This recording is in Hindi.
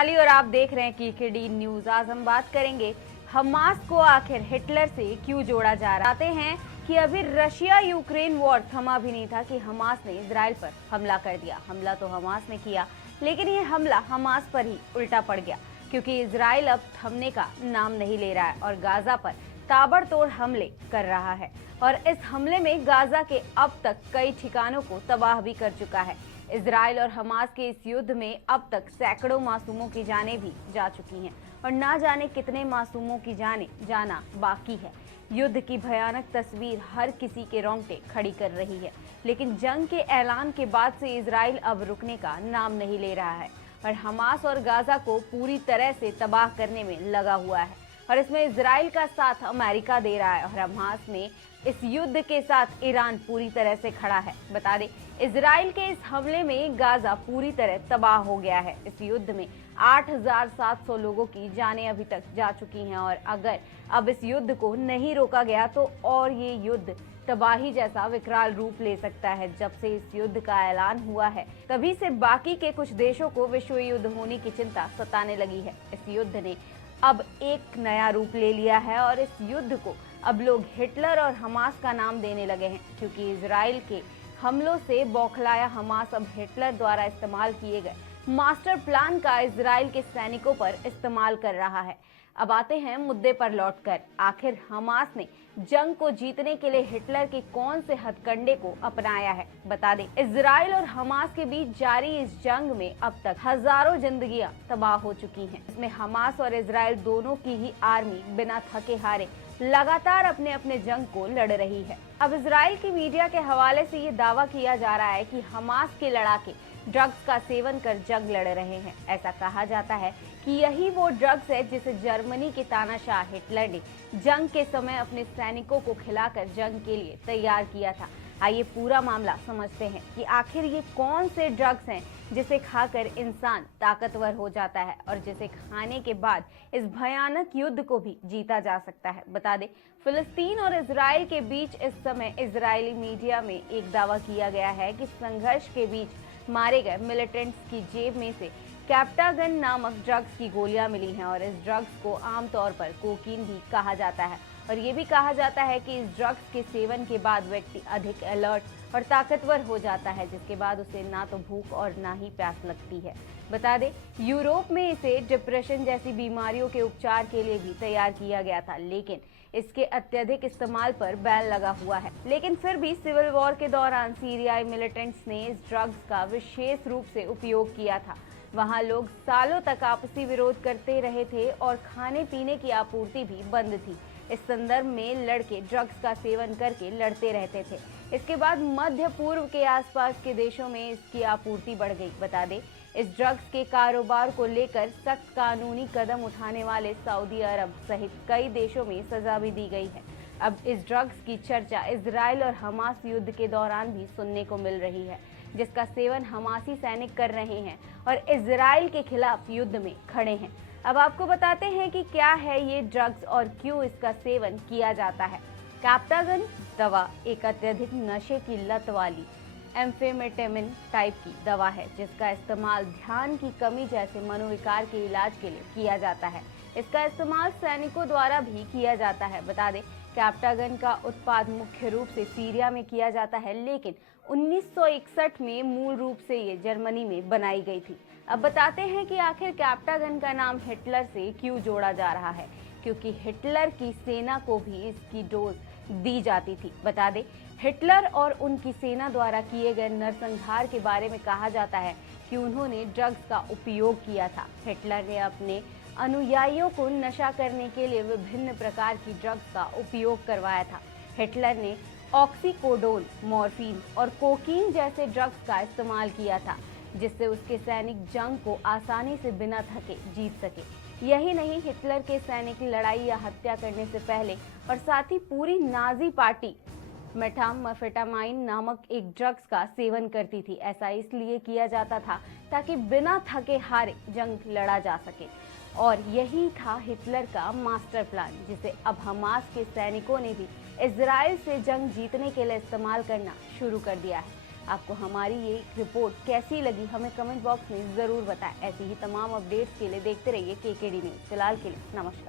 सोनाली और आप देख रहे हैं KKD न्यूज। आज हम बात करेंगे हमास को आखिर हिटलर से क्यों जोड़ा जा रहा है। कि अभी रशिया यूक्रेन वॉर थमा भी नहीं था कि हमास ने इजराइल पर हमला कर दिया। हमला तो हमास ने किया, लेकिन ये हमला हमास पर ही उल्टा पड़ गया, क्योंकि इजराइल अब थमने का नाम नहीं ले रहा है और गाजा पर ताबड़तोड़ हमले कर रहा है। और इस हमले में गाजा के अब तक कई ठिकानों को तबाह भी कर चुका है। इजराइल और हमास के इस युद्ध में अब तक सैकड़ों मासूमों की जानें भी जा चुकी हैं और ना जाने कितने मासूमों की जानें जाना बाकी है। युद्ध की भयानक तस्वीर हर किसी के रोंगटे खड़ी कर रही है, लेकिन जंग के ऐलान के बाद से इजराइल अब रुकने का नाम नहीं ले रहा है और हमास और गाजा को पूरी तरह से तबाह करने में लगा हुआ है। और इसमें इजराइल का साथ अमेरिका दे रहा है और हमास में इस युद्ध के साथ ईरान पूरी तरह से खड़ा है। बता दें, इजराइल के इस हमले में गाजा पूरी तरह तबाह हो गया है। इस युद्ध में 8,700 लोगों की जानें अभी तक जा चुकी हैं और अगर अब इस युद्ध को नहीं रोका गया तो और ये युद्ध तबाही जैसा विकराल रूप ले सकता है। जब से इस युद्ध का ऐलान हुआ है, तभी से बाकी के कुछ देशों को विश्व युद्ध होने की चिंता सताने लगी है। इस युद्ध ने अब एक नया रूप ले लिया है और इस युद्ध को अब लोग हिटलर और हमास का नाम देने लगे हैं, क्योंकि इजराइल के हमलों से बौखलाया हमास अब हिटलर द्वारा इस्तेमाल किए गए मास्टर प्लान का इजराइल के सैनिकों पर इस्तेमाल कर रहा है। अब आते हैं मुद्दे पर लौटकर, आखिर हमास ने जंग को जीतने के लिए हिटलर के कौन से हथकंडे को अपनाया है। बता दें, इजराइल और हमास के बीच जारी इस जंग में अब तक हजारों जिंदगियां तबाह हो चुकी हैं। इसमें हमास और इजराइल दोनों की ही आर्मी बिना थके हारे लगातार अपने अपने जंग को लड़ रही है। अब इजराइल की मीडिया के हवाले से ये दावा किया जा रहा है कि हमास के लड़ाके ड्रग्स का सेवन कर जंग लड़ रहे हैं। ऐसा कहा जाता है कि यही वो ड्रग्स है जिसे जर्मनी के तानाशाह हिटलर ने जंग के समय अपने सैनिकों को खिलाकर जंग के लिए तैयार किया था। आइए पूरा मामला समझते हैं कि आखिर ये कौन से ड्रग्स हैं जिसे खाकर इंसान ताकतवर हो जाता है और जिसे खाने के बाद इस भयानक युद्ध को भी जीता जा सकता है। बता दें, फिलिस्तीन और इजराइल के बीच इस समय इजरायली मीडिया में एक दावा किया गया है कि संघर्ष के बीच मारे गए मिलिटेंट्स की जेब में से कैप्टागन नामक ड्रग्स की गोलियां मिली हैं और इस ड्रग्स को आमतौर पर कोकीन भी कहा जाता है। और ये भी कहा जाता है कि इस ड्रग्स के सेवन के बाद व्यक्ति अधिक अलर्ट और ताकतवर हो जाता है, जिसके बाद उसे ना तो भूख और ना ही प्यास लगती है। बता दें, यूरोप में इसे डिप्रेशन जैसी बीमारियों के उपचार के लिए भी तैयार किया गया था, लेकिन इसके अत्यधिक इस्तेमाल पर बैन लगा हुआ है। लेकिन फिर भी सिविल वॉर के दौरान सीरियाई मिलिटेंट्स ने इस ड्रग्स का विशेष रूप से उपयोग किया था। वहां लोग सालों तक आपसी विरोध करते रहे थे और खाने पीने की आपूर्ति भी बंद थी। इस संदर्भ में लड़के ड्रग्स का सेवन करके लड़ते रहते थे। इसके बाद मध्य पूर्व के आसपास के देशों में इसकी आपूर्ति बढ़ गई। बता दें, इस ड्रग्स के कारोबार को लेकर सख्त कानूनी कदम उठाने वाले सऊदी अरब सहित कई देशों में सजा भी दी गई है। अब इस ड्रग्स की चर्चा इजराइल और हमास युद्ध के दौरान भी सुनने को मिल रही है, जिसका सेवन हमासी सैनिक कर रहे हैं और इजराइल के खिलाफ युद्ध में खड़े हैं। अब आपको बताते हैं कि क्या है ये ड्रग्स और क्यों इसका सेवन किया जाता है। कैप्टागन दवा एक अत्यधिक नशे की लत वाली एम्फेटामिन टाइप की दवा है, जिसका इस्तेमाल ध्यान की कमी जैसे मनोविकार के इलाज के लिए किया जाता है। इसका इस्तेमाल सैनिकों द्वारा भी किया जाता है। बता दें, कैप्टागन का उत्पाद मुख्य रूप से सीरिया में किया जाता है, लेकिन 1961 में मूल रूप से ये जर्मनी में बनाई गई थी। अब बताते हैं कि आखिर कैप्टागन का नाम हिटलर से क्यों जोड़ा जा रहा है, क्योंकि हिटलर की सेना को भी इसकी डोज दी जाती थी। बता दें, हिटलर और उनकी सेना द्वारा किए गए नरसंहार के बारे में कहा जाता है कि उन्होंने ड्रग्स का उपयोग किया था। हिटलर ने अपने अनुयायियों को नशा करने के लिए विभिन्न प्रकार की ड्रग्स का उपयोग करवाया था। हिटलर ने ऑक्सीकोडोन, मॉर्फिन और कोकीन जैसे ड्रग्स का इस्तेमाल किया था, जिससे उसके सैनिक जंग को आसानी से बिना थके जीत सके। यही नहीं, हिटलर के सैनिक लड़ाई या हत्या करने से पहले और साथ ही पूरी नाजी पार्टी मेथाम्फेटामाइन नामक एक ड्रग्स का सेवन करती थी। ऐसा इसलिए किया जाता था ताकि बिना थके हारे जंग लड़ा जा सके। और यही था हिटलर का मास्टर प्लान, जिसे अब हमास के सैनिकों ने भी इजराइल से जंग जीतने के लिए इस्तेमाल करना शुरू कर दिया है। आपको हमारी ये रिपोर्ट कैसी लगी हमें कमेंट बॉक्स में ज़रूर बताएं। ऐसी ही तमाम अपडेट्स के लिए देखते रहिए केकेडी न्यूज़। फिलहाल के लिए नमस्कार।